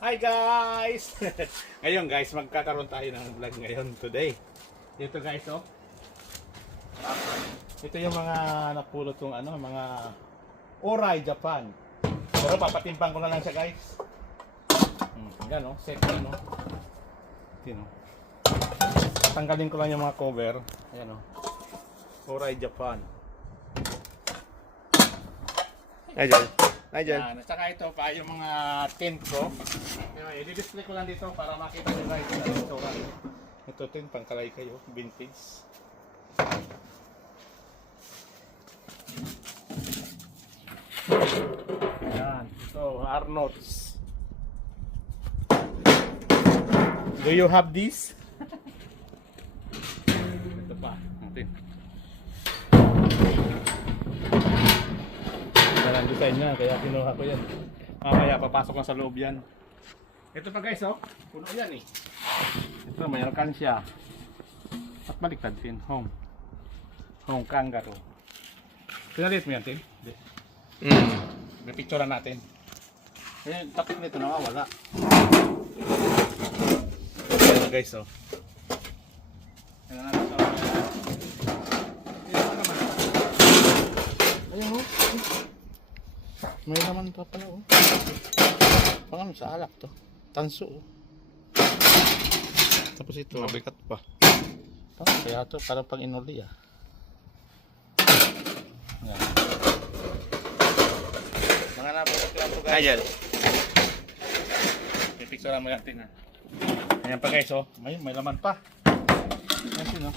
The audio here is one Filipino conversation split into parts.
Hi guys! Ngayon guys, magkakaroon tayo ng vlog ngayon today. Ito guys, oh. Ito yung mga napulot kong mga Orai Japan. Pero papatimbang ko na lang siya guys. Yan oh, set yan oh. Yan oh. Tanggalin ko lang yung mga cover. Ayan oh. Orai Japan. Ayan. Ayan. At saka ito pa yung mga tent ko. Anyway, i-display ko lang dito para makita nyo guys. Ito tent, pangkalay kayo, vintage. Yan, ito, Arnold's. Do you have this? Ito pa, natin. Ang design niya, kaya kinuha ko yan. Mamaya papasok na sa loob yan. Ito pa guys, oh. Puno yan eh. Ito, may alkansya. At baliktad din. Home kangaroo. Pinalit mo yan, Tin? May picture natin. Ayan, tapik nito nawawala. Ayan guys, oh. Ayan na natin. Ayan, oh. May naman pa pala oh. Pang sa alak to. Tanso oh. Tapos ito. Mabigat pa. Kaya to parang pang inuli ah. Yan. Mga napasok lang to guys. Ayan. Pipicture mo yan tin ha. Ayan pa guys oh. May laman pa. Ayan oh.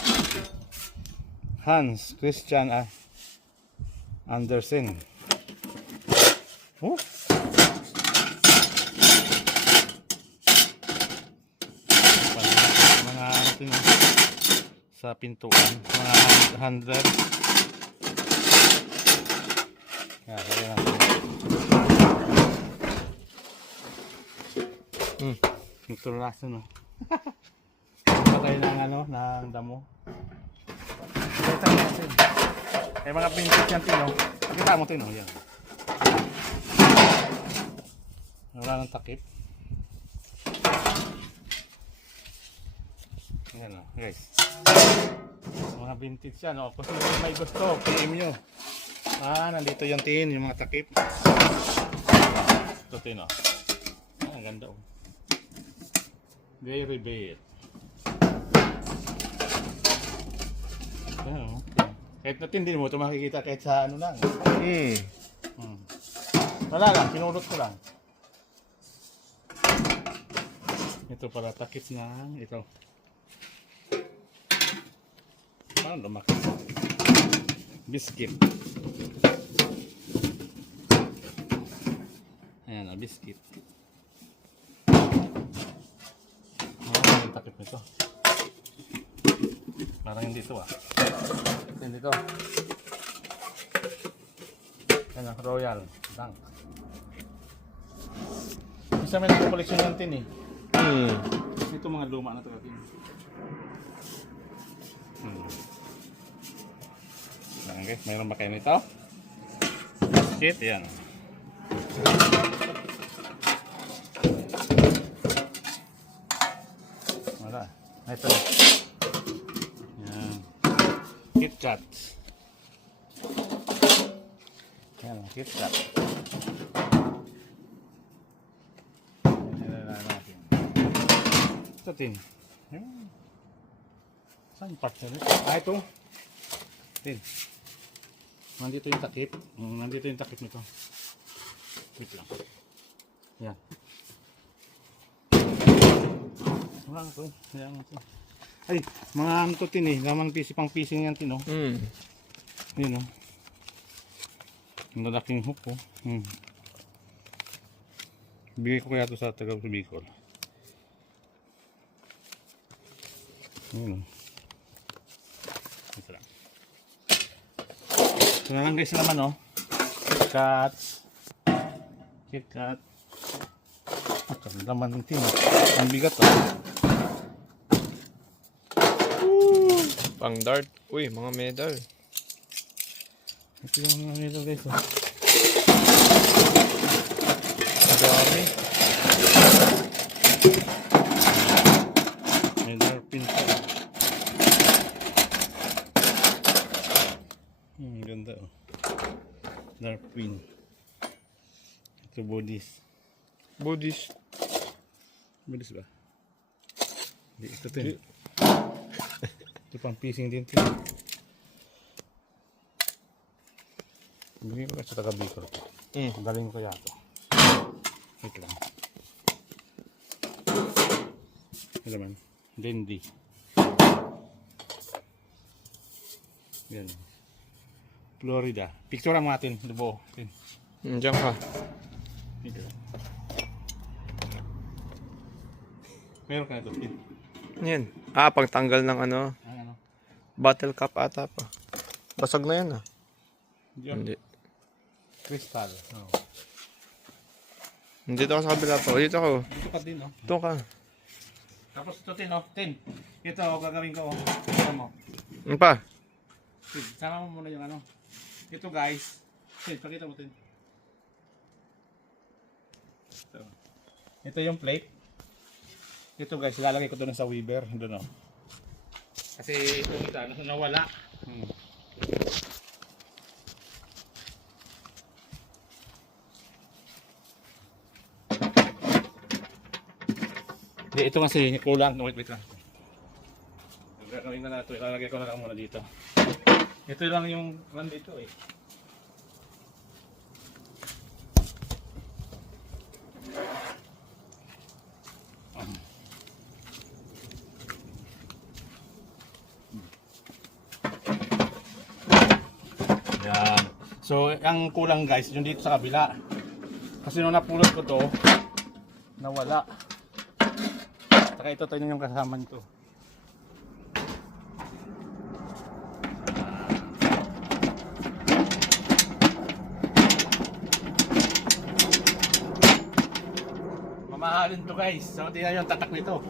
Hans Christian Andersen. Oh. Mga sa pintuan, mga 100. Kaya ito laso no. Patay ng ng damo. Ito natin. May mga vintage yan tino. Pakita mo tino yan. Wala nang takip. Ayan o, guys. Mga vintage yan o. Kung sino may gusto, PM nyo. Nandito yung tin, yung mga takip. Ito tin o. Ang ganda o. Very bad. Ayan o. Kahit natin din mo ito makikita kahit sa lang. Wala lang, pinulot ko lang. Ito para takip ng ito. Parang lumaki. Biscuit. Ayan o, biscuit. Yung takip nito. Parang hindi ito ah. Hindi ito. Ayan o, Royal Dunk. Isa may nakakoleksyon ng tin eh. Ito mga luma na ito. Okay, mayroon ba kayo nito? Biscuit, yan. Wala. Ito. Yan. KitKat. Yan, KitKat. Ito tin. Saan part na rin? Ito. Tin. Nandito yung takip. Nandito yung takip nito. Wait lang. Yan. Wala ito. Yan ito. Ay, mga ito tin eh. Lamang pang pising yan tin oh. Yan oh. Ang lalaking hook oh. Bigay ko kaya ito sa taga Bicol. Ito lang. Ito na lang guys naman oh. KitKat. Ang laman ng tin. Ang bigat oh. Pang dart. Uy, mga medal. Ito yung mga medal guys oh. Dami. May darpin pa. Ganda oh. Darpin. Ito bodies. Budis. Bodies ba? Hindi, ito din. Ito pang piecing din ito. Bigyan ko sa taga-Bicol. Galing ko yato. Wait lang. Ito naman. Dendi. Yan. Florida. Picture mo natin. Lubo. Diyan ka. Dito. Meron ka na ito. Yan. Pagtanggal ng ano, Ano? bottle cap ata pa. Basag na yan ah. Yun. Hindi. Crystal. Oh. Dito ako sa kabila pa. Dito ako. Dito ka din, oh. Ito ka. Tapos ito, Tin, oh. Tin. Ito, gagawin ko, oh. Ito mo. Ano pa? Tin, sama mo muna yung ano. Ito, guys. Tin, pakita mo, Tin. Ito yung plate. Ito, guys, lalagay ko doon sa weaver. Doon, oh. Kasi ito, nawala. Hindi, ito kasi kulang. Wait lang. Gagawin na natin. Ilalagay ko na lang muna dito. Ito lang yung run dito eh. Yan. So, ang kulang guys, yung dito sa kabila. Kasi nung napulot ko to, nawala. Saka ito yung kasama nito. Mamahalin to guys. So, tingnan yung tatak nito.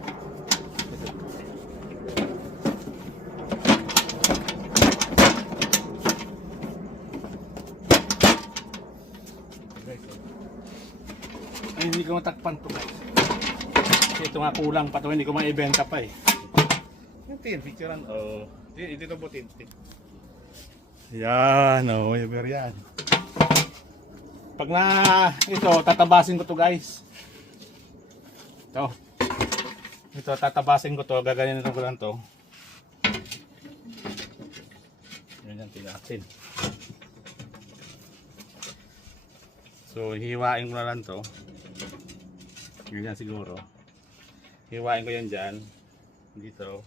Ay, hindi ko matakpan to guys. Kasi ito nga kulang pa to, hindi ko maibenta pa eh. Yung tin, picturean. Oh, dito po tin. Yan, oh, yan. Pag na ito, tatabasin ko to guys. Ito, tatabasin ko to, gaganin ko lang to. Yan, tinasin. So, hiwain ko na lang to. Ganyan siguro. Hiwain ko yan dyan. Dito.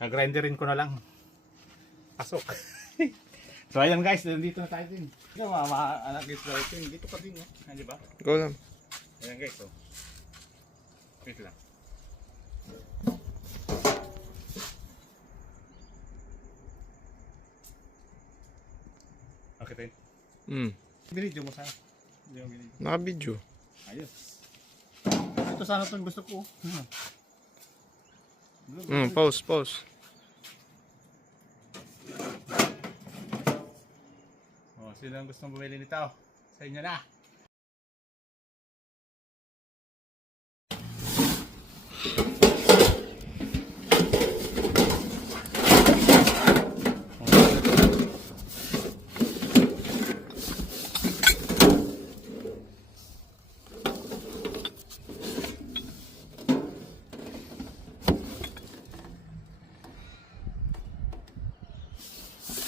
Nag-grinderin ko na lang. Pasok. So ayan guys, dito na tayo din. Ito anak guys, dito pa din. Di ba? Go lang. Ayan guys. Oh. Wait lang. Okay tayo. Binidyo mo sana. Hindi mo binidyo. Naka-video. Ayos. Ito sana itong gusto ko. Pause. Oh, sino ang gustong bumili nito? Sa inyo na.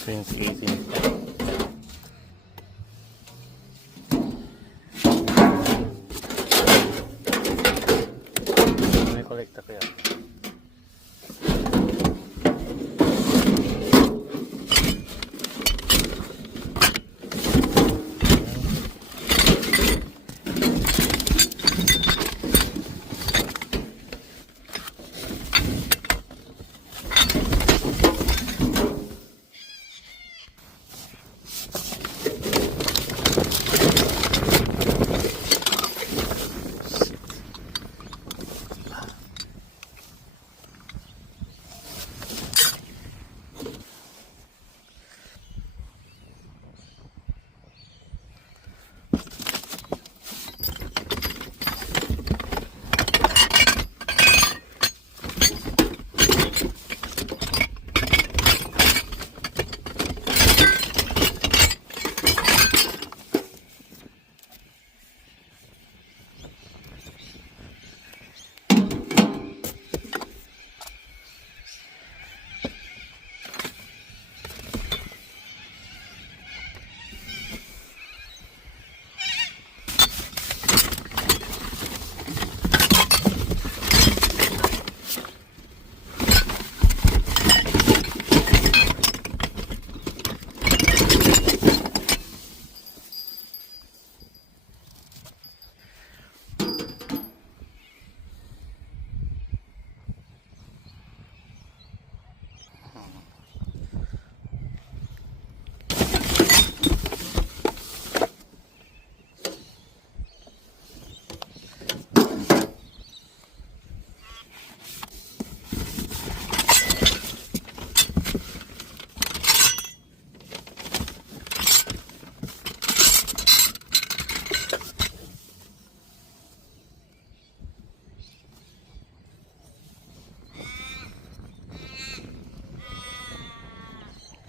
Since casing. May kolekta kaya.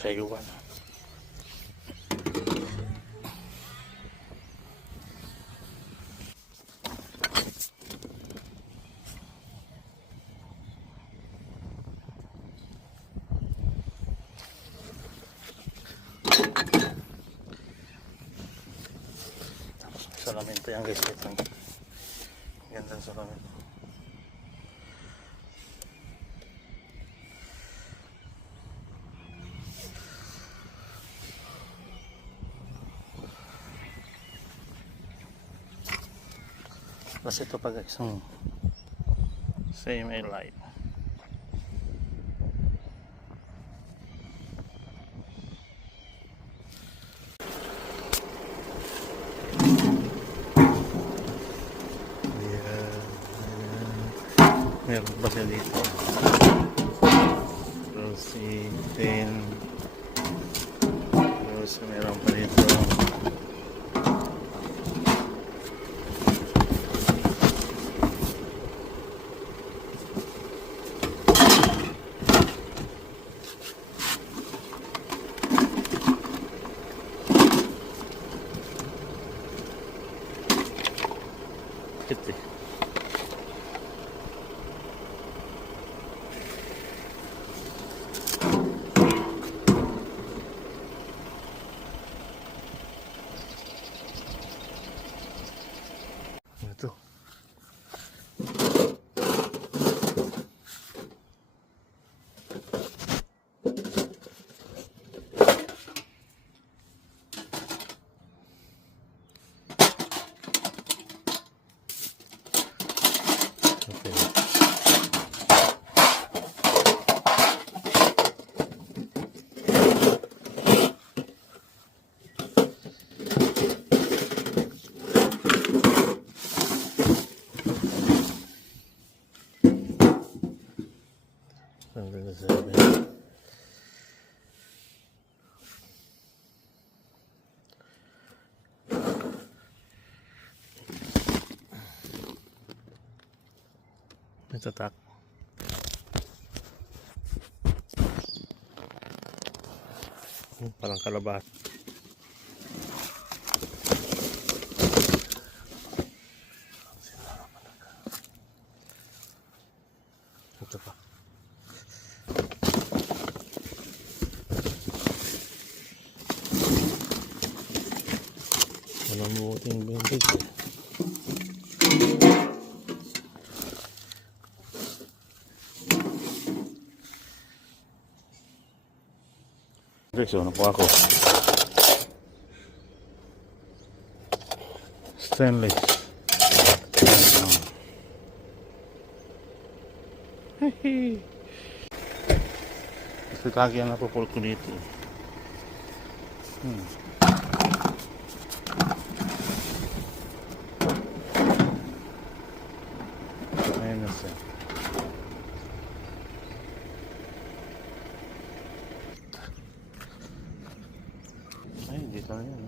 Taiwan. Salamin to yan guys, ito. Ganda ng salamin. Tapos ito pa guys, same light. Meron ba siya dito? Rosy, tin. Rosy, meron pa dito. Ito. Ito. Ito tak. Parang kalabas. Ito pa. Walang buting vintage. So, ano po ako? Stainless. Hehe. Kasi lagi ang napupul ko dito. Ayun na siya. Ay, dito na yan.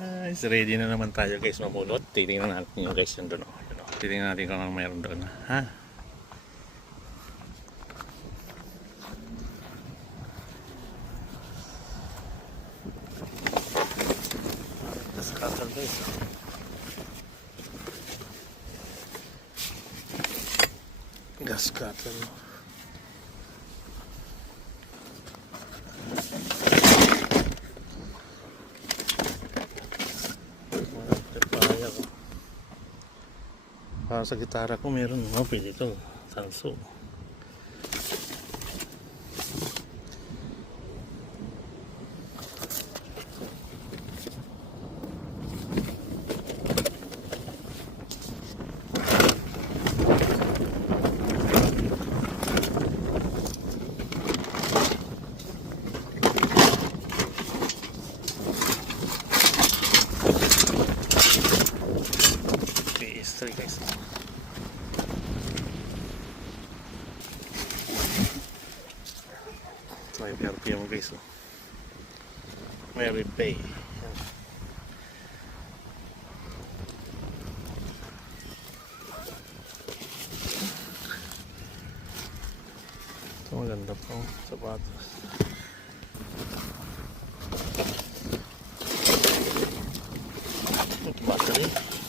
Guys, ready na naman tayo guys mamulot. Titingnan natin yung guys yung doon. Titingnan natin kung ano mayroon doon. Ha? Gas cutter guys. Gas cutter. Para sa gitara ko meron pwede ito tanso. PS3 guys. May RPM guys. May repay. Maganda po. Sapatos. Battery.